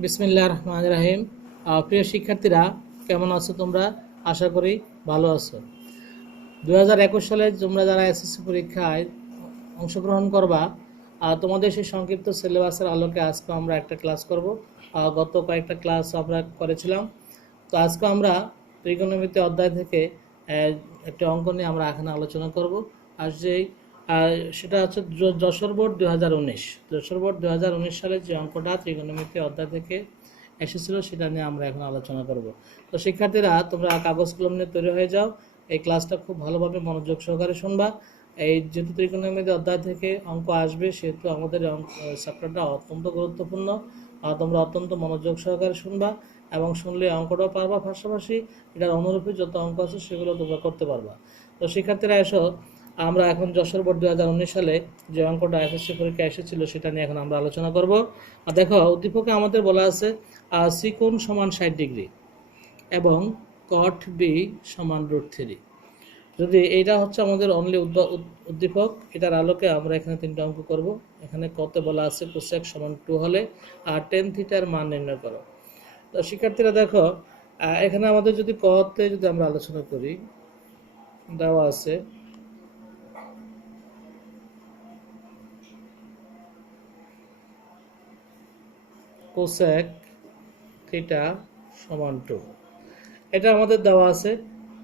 বিসমিল্লাহির রহমানির রহিম। প্রিয় শিক্ষার্থীরা, কেমন আছো তোমরা? আশা করি ভালো আছো। 2021 সালে তোমরা যারা এসএসসি পরীক্ষায় অংশগ্রহণ করবা, তোমাদের সেই সংক্ষিপ্ত সিলেবাসের আলোকে আজকে আমরা একটা ক্লাস করব। গত কয়েকটা ক্লাস আমরা করেছিলাম, তো আজকে আমরা ত্রিকোণমিতি অধ্যায় থেকে একটা অঙ্ক নিয়ে আমরা এখানে আলোচনা করব। আর সেটা হচ্ছে যশোর বোর্ড 2019 যশোর বোর্ড 2019 সালে যে অঙ্কটা ত্রিকোণমিতি অধ্যায় থেকে এসেছিল সেটা নিয়ে আমরা এখন আলোচনা করব। তো শিক্ষার্থীরা, তোমরা কাগজ কলম নিয়ে তৈরি হয়ে যাও। এই ক্লাসটা খুব ভালোভাবে মনোযোগ সহকারে শুনবা। এই যেহেতু ত্রিকোণমিতি অধ্যায় থেকে অঙ্ক আসবে, সেহেতু আমাদের চ্যাপ্টারটা অত্যন্ত গুরুত্বপূর্ণ। তোমরা অত্যন্ত মনোযোগ সহকারে শুনবা এবং শুনলে অঙ্কটাও পারবা, পাশাপাশি এটার অনুরূপী যত অঙ্ক আছে সেগুলো তোমরা করতে পারবা। তো শিক্ষার্থীরা এসো, আমরা এখন যশোর বোর্ড 2019 সালে যে অঙ্কটা এসএসসি পরীক্ষা এসেছিল সেটা নিয়ে এখন আমরা আলোচনা করব। দেখো, উদ্দীপকে আমাদের বলা আছে সি কোণ সমান 60 ডিগ্রি এবং কট বি সমান √3। যদি এটা হচ্ছে আমাদের অনলি উদ্দীপক, এটার আলোকে আমরা এখানে তিনটা অঙ্ক করব। এখানে কত বলা আছে কোসেক সমান 2 হলে আর টেন থিটার মান নির্ণয় করো। তো শিক্ষার্থীরা দেখো, এখানে আমাদের যদি কতে যদি আমরা আলোচনা করি, দেওয়া আছে কোসেক থিটা সমান 2, এটা আমাদের দেওয়া আছে।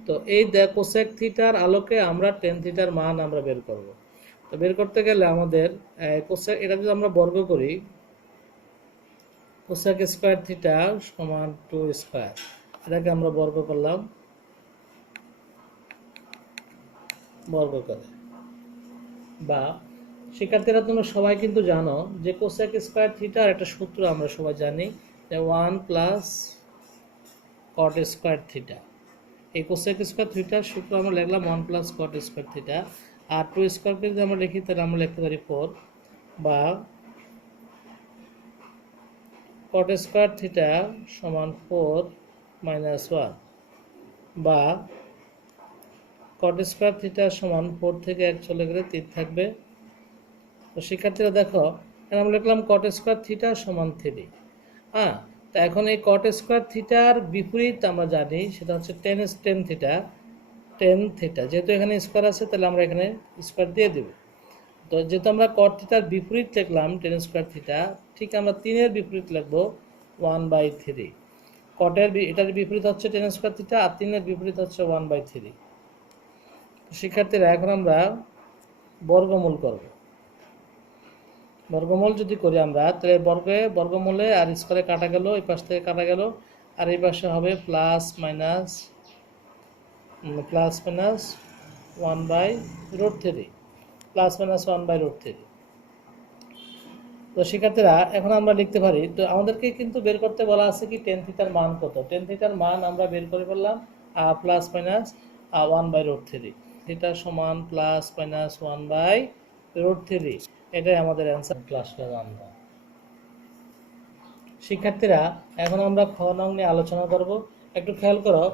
তো এই কোসেক থিটার আলোকে আমরা টেন থিটার মান আমরা বের করব। তো বের করতে গেলে আমাদের কোসেক, এটা যদি আমরা বর্গ করি, কোসেক স্কোয়ার থিটা সমান 2 স্কোয়ার, এটাকে আমরা বর্গ করলাম, বর্গ করে। বা শিক্ষার্থীরা, তোমরা সবাই কিন্তু জানো যে কোসেক স্কোয়ার থিটার একটা সূত্র আমরা সবাই জানি, যে 1 প্লাস কট স্কোয়ার থিটা। এই কোসেক স্কোয়ার থিটার সূত্র আমরা লিখলাম 1 প্লাস কট স্কোয়ার থিটা। আর 2 স্কোয়ারকে যদি আমরা লিখি তাহলে আমরা লিখতে পারি 4, বা কট স্কোয়ার থিটা সমান 4 মাইনাস 1, বা কট স্কোয়ার থিটা সমান 4 থেকে 1 চলে গেলে 3 থাকবে। তো শিক্ষার্থীরা দেখো, এখানে আমরা লিখলাম কট স্কোয়ার থিটা সমান 3। হ্যাঁ, তো এখন এই কট স্কোয়ার থিটার বিপরীত আমরা জানি, সেটা হচ্ছে টেন থিটা। যেহেতু এখানে স্কোয়ার আছে তাহলে আমরা এখানে স্কোয়ার দিয়ে দেব। তো যেহেতু আমরা কট থিটার বিপরীত লিখলাম টেন স্কোয়ার থিটা, ঠিক আমরা 3-এর বিপরীত লিখবো 1/3। কটের এটার বিপরীত হচ্ছে টেন স্কোয়ার থিটা, আর 3-এর বিপরীত হচ্ছে 1/3। শিক্ষার্থীরা, এখন আমরা বর্গমূল করব। বর্গমূল যদি করি আমরা, তাহলে বর্গমূলে আর স্কোয়ারে কাটা গেল, এই পাশ থেকে কাটা গেল, আর এই পাশে হবে প্লাস মাইনাস 1/√3, প্লাস মাইনাস 1/√3। তো শিক্ষার্থীরা, এখন আমরা লিখতে পারি, তো আমাদেরকে কিন্তু বের করতে বলা আছে কি টেন থিটার মান কত। টেন থিটার মান আমরা বের করে ফেললাম প্লাস মাইনাস 1/√3, থিটা সমান প্লাস মাইনাস 1/√3। এটাই আমাদের অ্যান্সার। ক্লাসটা জানবো শিক্ষার্থীরা, এখন আমরা খ নং নিয়ে আলোচনা করব। একটু খেয়াল করো,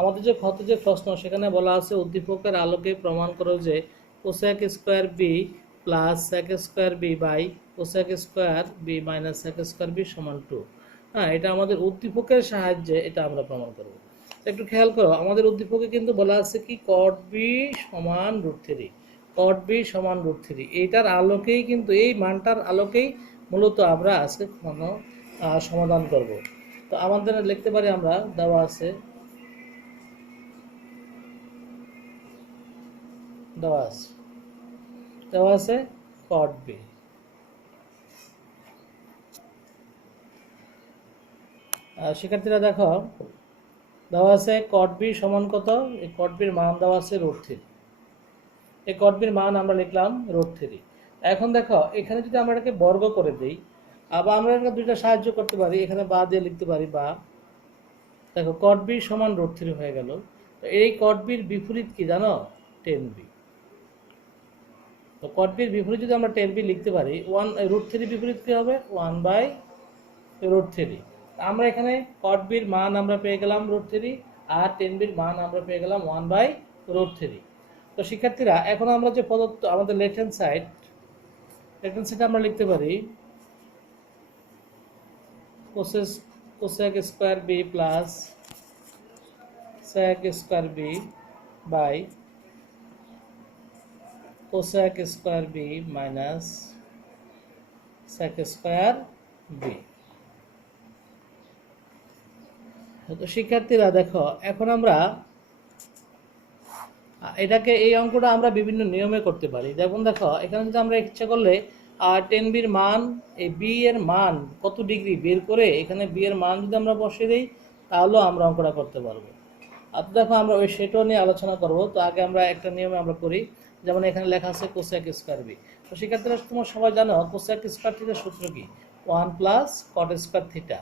আমাদের যে খতে যে প্রশ্ন, সেখানে বলা আছে উদ্দীপকের আলোকে প্রমাণ করো যে cosec square B plus sec square B by cosec square B minus sec square B সমান 2। হ্যাঁ, এটা আমাদের উদ্দীপকের সাহায্যে এটা আমরা প্রমাণ করব। একটু খেয়াল করো, আমাদের উদ্দীপকে কিন্তু বলা আছে কি কট বি সমান √3, কট বি সমান √3। এইটার আলোকেই কিন্তু, এই মানটার আলোকেই মূলত আমরা আজকে সমাধান করব। তো আমাদের লিখতে পারি, আমরা দেওয়া আছে কট বি। শিক্ষার্থীরা দেখো, দেওয়া আছে কট বি সমান কত। এই কট বির মান দেওয়া আছে √3। এই কট বির মান আমরা লিখলাম √3। এখন দেখো, এখানে যদি আমরা এটাকে বর্গ করে দিই, আবার আমরা এটাকে দুইটা সাহায্য করতে পারি, এখানে বা দিয়ে লিখতে পারি বা। দেখো, কট বি সমান √3 হয়ে গেল। তো এই কট বির বিপরীত কি জানো? Tan B. তো কট বির বিপরীত যদি আমরা টেন বি লিখতে পারি, √3 বিপরীত কি হবে? 1/√3। আমরা এখানে কট বির মান আমরা পেয়ে গেলাম √3, আর টেন বির মান আমরা পেয়ে গেলাম 1/√3। তো শিক্ষার্থীরা, এখন আমরা যে প্রদত্ত আমাদের লেফট হ্যান্ড সাইড আমরা লিখতে পারি cosec square B plus sec square B by cosec square B minus sec square B. তো শিক্ষার্থীরা দেখো, এখন আমরা এটাকে এই অঙ্কটা আমরা বিভিন্ন নিয়মে করতে পারি। যেমন দেখো, এখানে যদি আমরা ইচ্ছা করলে টেন বির মান, এই বি এর মান কত ডিগ্রি বের করে এখানে বি এর মান যদি আমরা বসিয়ে দিই, তাহলেও আমরা অঙ্কটা করতে পারবো। আর দেখো, আমরা ওই সেটাও নিয়ে আলোচনা করব। তো আগে আমরা একটা নিয়মে আমরা করি। যেমন এখানে লেখা আছে কোসেক স্কোয়ার বি। তো শিক্ষার্থীরা তোমরা সবাই জানো কোসেক স্কোয়ার থিটার সূত্র কি? 1 plus cot square theta.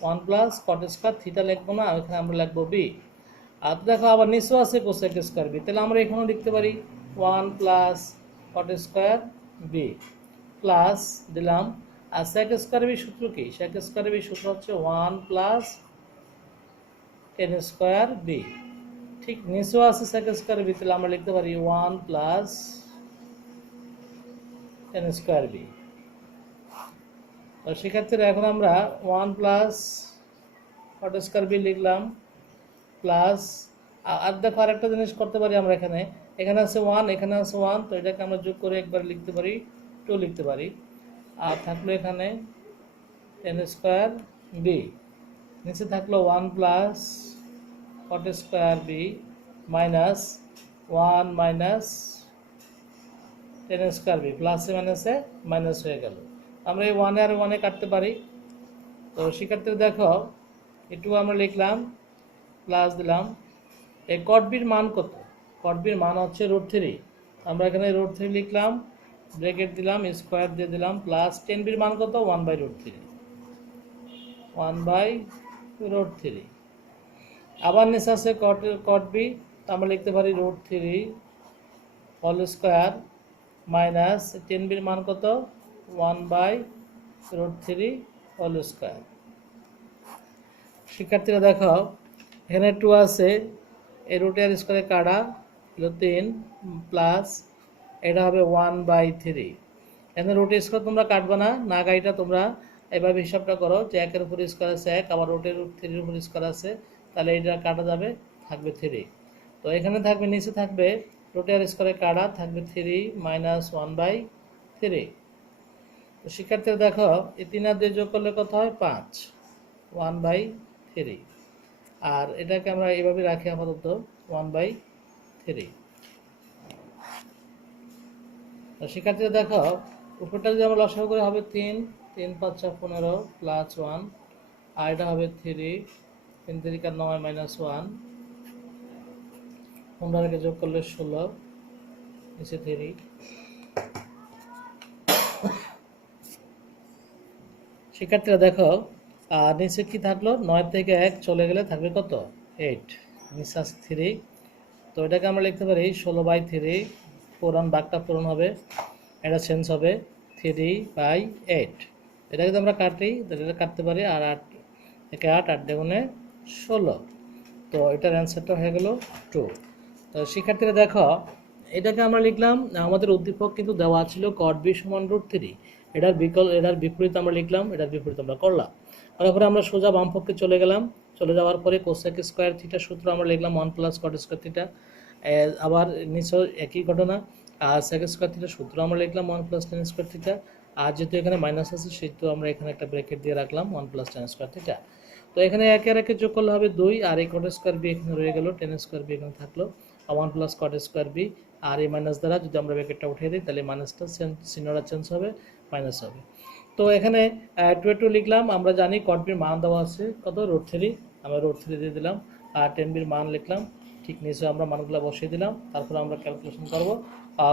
1 plus cot square theta লিখবো না, এখানে আমরা লিখবো বি। আর দেখো, আবার নিচেও আছে কোসেক স্কোয়ার বি, তাহলে আমরা এখানেও লিখতে পারি 1 plus cot square B plus দিলাম। আর সেক স্কোয়ার বি সূত্র কি? সেক স্কোয়ার বি সূত্র হচ্ছে 1 প্লাস টেন স্কোয়ার বি। ঠিক নিচেও আছে সেক স্কোয়ার বি, তাহলে আমরা লিখতে পারি 1 প্লাস টেন স্কোয়ার বি। তো শিক্ষার্থীরা এখন আমরা 1 প্লাস কট স্কোয়ার বি লিখলাম প্লাস। আর দেখো, আরেকটা জিনিস করতে পারি আমরা, এখানে আছে 1, এখানে আছে 1, তো এটাকে আমরা যোগ করে একবার লিখতে পারি 2 লিখতে পারি। আর থাকলো এখানে টেন স্কোয়ার বি, নিচে থাকলো 1 plus cot square B minus 1 minus tan square B, প্লাসে মাইনাসে মাইনাস হয়ে গেল। আমরা এই 1 আর 1 কাটতে পারি। তো শিক্ষার্থীরা দেখো, একটু আমরা লিখলাম প্লাস দিলাম। এই কট বির মান কত? কট বির মান হচ্ছে √3। আমরা এখানে √3 লিখলাম, ব্র্যাকেট দিলাম, স্কোয়ার দিয়ে দিলাম, প্লাস 10 বির মান কত? 1/√3। 1/√3। আবার নিচে আছে কট বি, আমরা লিখতে পারি √3 হোল স্কোয়ার মাইনাস 10 বির মান কত? 1/√3 হোল স্কোয়ার। শিক্ষার্থীরা দেখো, এখানে 2 আছে, এই রুটের স্কোয়ারে কাটা হলো 3 প্লাস এটা হবে 1/3। এখানে রুটের স্কোয়ার তোমরা কাটবে না, না গাইটা তোমরা এভাবে হিসাবটা করো যে 1 এর উপর স্কোয়ার আছে 1, আবার রুটের 3 এর উপর স্কোয়ার আছে, তাহলে এটা কাটা যাবে, থাকবে 3। তো এখানে থাকবে, নিচে থাকবে রুটের স্কোয়ারে কাটা থাকবে 3 মাইনাস 1/3। তো শিক্ষার্থীরা দেখো, এই 3 আর 2 যোগ করলে কত হয়? 5, 1/3। আর এটাকে আমরা এইভাবে রাখি আপাতত 1/3। শিক্ষার্থীরা দেখো, উপরটা যদি আমরা লসাগু করে হবে 3, 3 5 15 প্লাস 1, আর এটা হবে 3, 3 3 9 মাইনাস 1, 15 যোগ করলে 16, নিচে 3। শিক্ষার্থীরা দেখো, নিচে কি থাকলো? 9 থেকে 1 চলে গেলে থাকবে কত? 8, নিচে আছে 3। তো এটাকে আমরা লিখতে পারি 16/3, পূরণ ভাগটা পূরণ হবে, এটা চেঞ্জ হবে 3/8। এটাকে যদি আমরা কাটি, এটা কাটতে পারি, আর 8 একে 8, 8 দ্বিগুণে 16। তো এটার অ্যান্সারটা হয়ে গেল 2। তো শিক্ষার্থীরা দেখো, এটাকে আমরা লিখলাম, আমাদের উদ্দীপক কিন্তু দেওয়া ছিল কট বি সমান √3। এটার বিপরীত আমরা লিখলাম, এটার বিপরীত আমরা করলাম। তারপরে আমরা সোজা বাম পক্ষে চলে গেলাম। চলে যাওয়ার পরে কোসেক স্কোয়ার থিটা সূত্র আমরা লিখলাম 1 প্লাস কট স্কোয়ার থিটা। আবার নিচে একই ঘটনা, আর সেক স্কোয়ার থিটার সূত্র আমরা লিখলাম 1 প্লাস টেন স্কোয়ার থিটা। আর যেহেতু এখানে মাইনাস আছে, সেহেতু আমরা এখানে একটা ব্র্যাকেট দিয়ে রাখলাম 1 প্লাস টেন স্কোয়ার থিটা। তো এখানে একে যোগ করলে হবে 2, আর এই কট স্কোয়ার বি এখানে রয়ে গেল, টেন স্কোয়ার বি এখানে থাকলো, 1 প্লাস কট স্কোয়ার বি। আর এই মাইনাস দ্বারা যদি আমরা ব্র্যাকেটটা উঠিয়ে দিই, তাহলে মাইনাসটা চিহ্নটা চেঞ্জ হবে, মাইনাস হবে। তো এখানে 2 লিখলাম। আমরা জানি কট বির মান দেওয়া আছে কত? √3। আমরা √3 দিয়ে দিলাম, আর 10 বির মান লিখলাম। ঠিক নিচে আমরা মানগুলো বসিয়ে দিলাম, তারপরে আমরা ক্যালকুলেশন করব।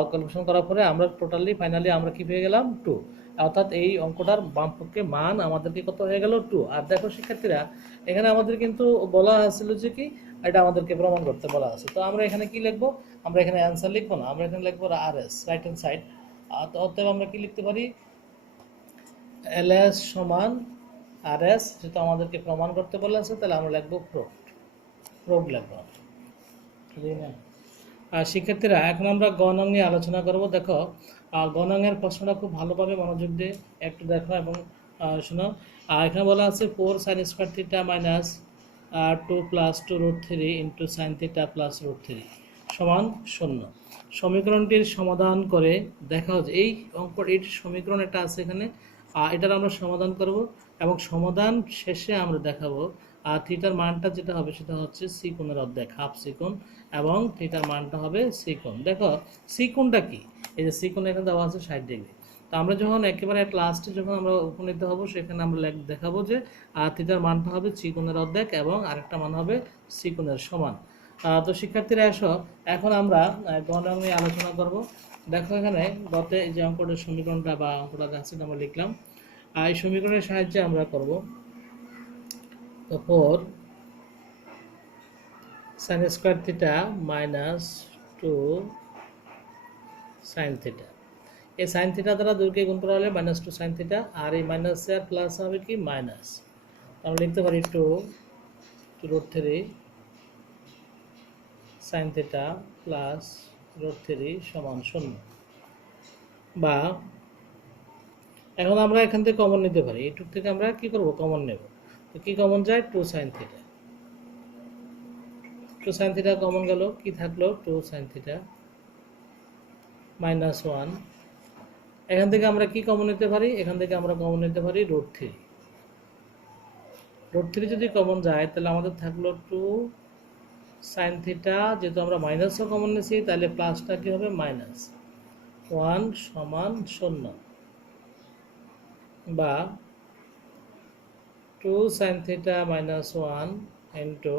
ক্যালকুলেশন করার পরে আমরা ফাইনালি আমরা কি পেয়ে গেলাম? 2। অর্থাৎ এই অঙ্কটার বাম পক্ষে মান আমাদেরকে কত হয়ে গেল? 2। আর দেখো শিক্ষার্থীরা, এখানে আমাদের কিন্তু বলা হয়েছিল যে কি, এটা আমাদেরকে প্রমাণ করতে বলা আছে। তো আমরা এখানে কি লিখবো? আমরা এখানে অ্যান্সার লিখবো না, আমরা এখানে লিখবো RS, রাইট হ্যান্ড সাইড। অতএব আমরা কি লিখতে পারি? LS সমান RS, যেটা আমাদেরকে প্রমাণ করতে বলা আছে, তাহলে আমরা লিখবো প্রুভ লিখবো। আর শিক্ষার্থীরা, এখন আমরা গণং নিয়ে আলোচনা করব। দেখো, গণংয়ের প্রশ্নটা খুব ভালোভাবে মনোযোগ দিয়ে একটু দেখো এবং শোনো, এখানে বলা আছে 4 sine square theta minus 2 plus 2 root 3 into sine theta plus root 3 সমান 0। সমীকরণটির সমাধান করে দেখা হচ্ছে এই এই সমীকরণ একটা আছে এখানে, এটার আমরা সমাধান করব এবং সমাধান শেষে আমরা দেখাবো থিটার মানটা যেটা হবে সেটা হচ্ছে সি কোণের অর্ধেক, হাফ সি কোণ, এবং থিটার মানটা হবে সি কোণ। দেখো সি কোণটা কি, এই যে সি কোণ এখানে দেওয়া আছে 60 ডিগ্রি। তো আমরা যখন একেবারে লাস্টে যখন আমরা উপনীত হব সেখানে আমরা দেখাবো যে থিটার মানটা হবে সি কোণের অর্ধেক এবং আরেকটা মান হবে সি কোণের সমান। তো শিক্ষার্থীরা এসো, এখন আমরা গণনা নিয়ে আলোচনা করব। দেখো এখানে গতে যে অঙ্কটার সমীকরণটা বা অঙ্কটা আছে আমরা লিখলাম, এই সমীকরণের সাহায্যে আমরা করব। তো 4 sine square theta minus 2 sine theta, এই সাইন থিটা দ্বারা দুইকে গুণ করা হলে মাইনাস 2 সাইন থিটা, আর এই মাইনাস আর প্লাস হবে কি মাইনাস, আমরা লিখতে পারি 2 root 3 sine theta plus root 3 সমান 0। বা এখন আমরা এখান থেকে কমন নিতে পারি, এই 2 থেকে আমরা কি করব কমন নেব। তো কি কমন যায় 2 sine theta, 2 sine theta common গেল, কি থাকলো 2 সাইন থিটা মাইনাস 1। এখান থেকে আমরা কি কমন নিতে পারি, এখান থেকে আমরা কমন নিতে পারি রুট 3। রুট 3 যদি কমন যায় তাহলে আমাদের থাকলো 2 সাইন থিটা, যেহেতু আমরা মাইনাসও কমন নিয়েছি তাহলে প্লাসটা কি হবে মাইনাস 1 সমান 0। বা 2 সাইন থিটা মাইনাস 1 ইন্টু,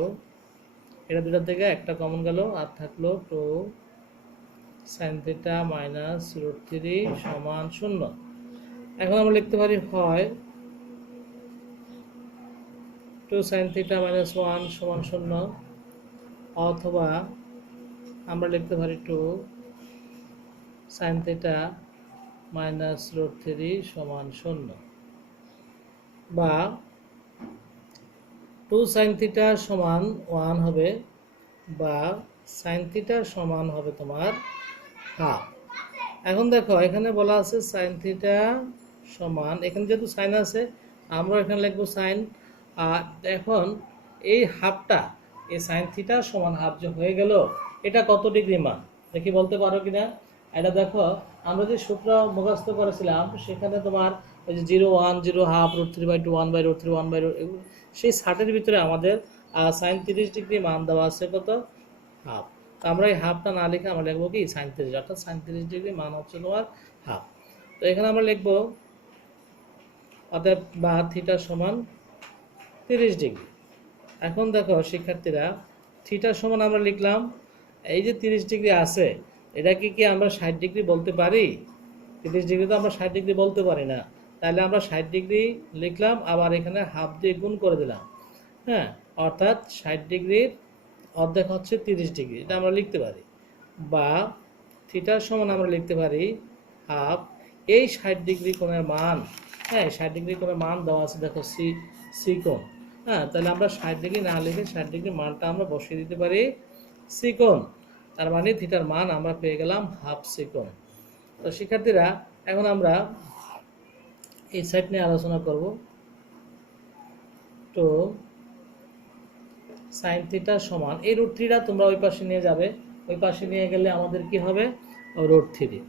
এটা দুটার থেকে একটা কমন গেল আর থাকলো 2 সাইন থিটা মাইনাস রুট 3 সমান 0। এখন আমরা লিখতে পারি হয় 2 সাইন থিটা মাইনাস 1 সমান 0, অথবা আমরা লিখতে পারি 2 সাইন থিটা মাইনাস রুট 3 সমান 0। বা 2 সাইন থিটা সমান 1 হবে, বা সাইন থিটা সমান হবে তোমার হাফ। এখন দেখো এখানে বলা আছে সাইন থিটা সমান, এখানে যেহেতু সাইন আছে আমরা এখানে লিখবো সাইন। আর এখন এই হাফটা, এই সাইন থিটা সমান হাফ যে হয়ে গেল, এটা কত ডিগ্রি মান দেখি বলতে পারো কিনা। এটা দেখো আমরা যে সূত্র মুখস্থ করেছিলাম সেখানে তোমার ওই যে 0 1 0 হাফ রুট 3/2 1/√3 1/√, সেই 60-এর ভিতরে আমাদের সাইন 30 ডিগ্রি মান দেওয়া আছে কত হাফ। তো আমরা এই হাফটা না লিখে আমরা লিখবো কি সাইন 30, অর্থাৎ সাইন 30 ডিগ্রি মান হচ্ছে তোমার হাফ। তো এখানে আমরা লিখবো অতএব বা থিটা সমান 30 ডিগ্রি। এখন দেখো শিক্ষার্থীরা, থিটা সমান আমরা লিখলাম, এই যে 30 ডিগ্রি আছে এটাকে কি আমরা 60 ডিগ্রি বলতে পারি? 30 ডিগ্রি তো আমরা 60 ডিগ্রি বলতে পারি না, তাহলে আমরা 60 ডিগ্রি লিখলাম, আবার এখানে হাফ দিয়ে গুণ করে দিলাম, হ্যাঁ, অর্থাৎ 60 ডিগ্রির অর্ধেক হচ্ছে 30 ডিগ্রি, এটা আমরা লিখতে পারি। বা থিটার সমান আমরা লিখতে পারি হাফ এই 60 ডিগ্রি কোণের মান, হ্যাঁ 60 ডিগ্রি কোণের মান দেওয়া আছে দেখো সি সি কোণ, হ্যাঁ, তাহলে আমরা 60 ডিগ্রি না লিখে 60 ডিগ্রি মানটা আমরা বসিয়ে দিতে পারি সি কোণ, তার মানে থিটার মান আমরা পেয়ে গেলাম হাফ সি কোণ। তো শিক্ষার্থীরা এখন আমরা এই সাইড নিয়ে আলোচনা করব। তো সাইন থিটা সমান, এই রুট 3টা তোমরা ওই পাশে নিয়ে যাবে, ওই পাশে নিয়ে গেলে আমাদের কি হবে রুট 3।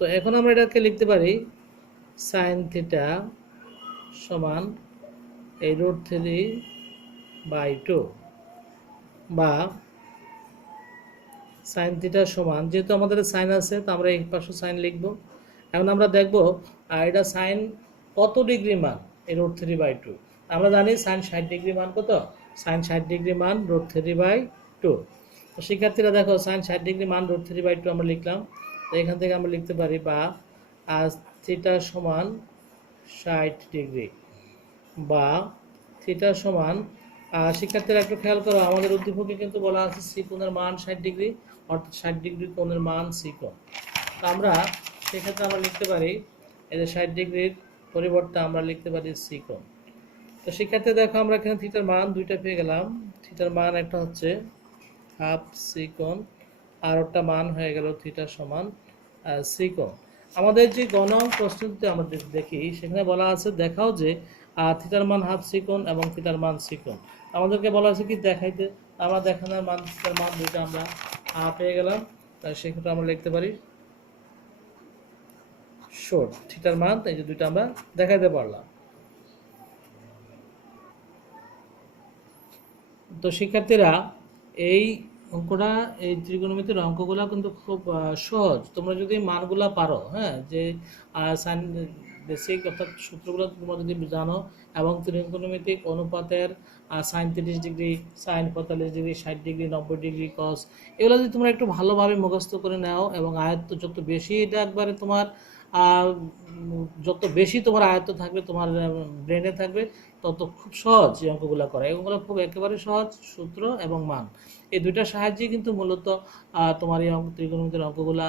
তো এখন আমরা এটাকে লিখতে পারি সাইন থিটা সমান এই রুট 3/2, বা সাইন থিটা সমান, যেহেতু আমাদের সাইন আছে তো আমরা এই পাশে সাইন লিখব। এখন আমরা দেখব এটা সাইন কত ডিগ্রি মান এই রুট 3/2। আমরা জানি সাইন 60 ডিগ্রি মান কত, সাইন 60 ডিগ্রি মান রুট 3/2। তো শিক্ষার্থীরা দেখো সাইন 60 ডিগ্রি মান রুট 3/2 আমরা লিখলাম। তো এখান থেকে আমরা লিখতে পারি বা থিটা সমান 60 ডিগ্রি, বা থিটা সমান, শিক্ষার্থীরা একটু খেয়াল করো আমাদের উদ্দীপকে কিন্তু বলা আছে সি কোণের মান 60 ডিগ্রি, অর্থাৎ 60 ডিগ্রি কোণের মান সি কোণ। তো আমরা সেক্ষেত্রে আমরা লিখতে পারি এই যে 60 ডিগ্রির পরিবর্তে আমরা লিখতে পারি সি কোণ। তো শিক্ষার্থী দেখো আমরা এখানে থিটার মান দুইটা পেয়ে গেলাম, থিটার মান একটা হচ্ছে হাফ সি কোণ, আর একটা মান হয়ে গেল থিটা সমান সি কোণ। আমাদের যে গণক প্রশ্নটি আমরা দেখি, সেখানে বলা আছে দেখাও যে থিটার মান হাফ সিকোণ এবং থিটার মান সিকোণ। আমাদেরকে বলা আছে কি দেখাইতে, আমরা দেখানোর মান থিটার মান দুইটা আমরা পেয়ে গেলাম। তাই সেক্ষেত্রে আমরা লিখতে পারি শর্ট থিটার মান এই যে দুইটা আমরা দেখাইতে পারলাম। তো শিক্ষার্থীরা এই অঙ্কটা, এই ত্রিকোণমিতির অঙ্কগুলো কিন্তু খুব সহজ। তোমরা যদি মানগুলা পারো, হ্যাঁ, যে সাইন বেসিক অর্থাৎ সূত্রগুলো তোমরা যদি জানো, এবং ত্রিকোণমিতিক অনুপাতের sine 30 degree, sine 45 degree, 60 degree, 90 degree cos, এগুলো যদি তোমরা একটু ভালোভাবে মুখস্থ করে নাও এবং আয়ত্ত যত বেশি এটা একবারে তোমার যত বেশি তোমার আয়ত্ত থাকবে, তোমার ব্রেনে থাকবে, তত খুব সহজ এই অঙ্কগুলো করা। এগুলো খুব একেবারে সহজ, সূত্র এবং মান এই দুইটার সাহায্যে কিন্তু মূলত তোমার এই ত্রিকোণমিতির অঙ্কগুলা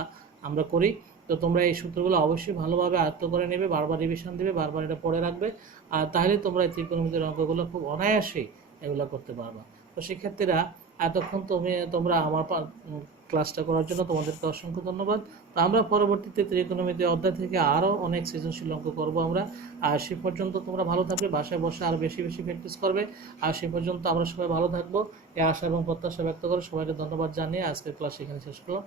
আমরা করি। তো তোমরা এই সূত্রগুলো অবশ্যই ভালোভাবে আয়ত্ত করে নেবে, বারবার রিভিশন দেবে, বারবার এটা পড়ে রাখবে, আর তাহলে তোমরা এই ত্রিকোণমিতির অঙ্কগুলো খুব অনায়াসেই এগুলো করতে পারবা। তো শিক্ষার্থীরা, এতক্ষণ তোমরা আমার ক্লাসটা করার জন্য তোমাদেরকে অসংখ্য ধন্যবাদ। তো আমরা পরবর্তীতে ত্রিকোণমিতি অধ্যায় থেকে আরও অনেক সৃজনশীল অঙ্ক করবো আমরা। আর সে পর্যন্ত তোমরা ভালো থাকবে, বাসায় বসে আরও বেশি বেশি প্র্যাকটিস করবে। আর সে পর্যন্ত আমরা সবাই ভালো থাকবো এই আশা এবং প্রত্যাশা ব্যক্ত করে সবাইকে ধন্যবাদ জানিয়ে আজকের ক্লাস এখানে শেষ করলাম।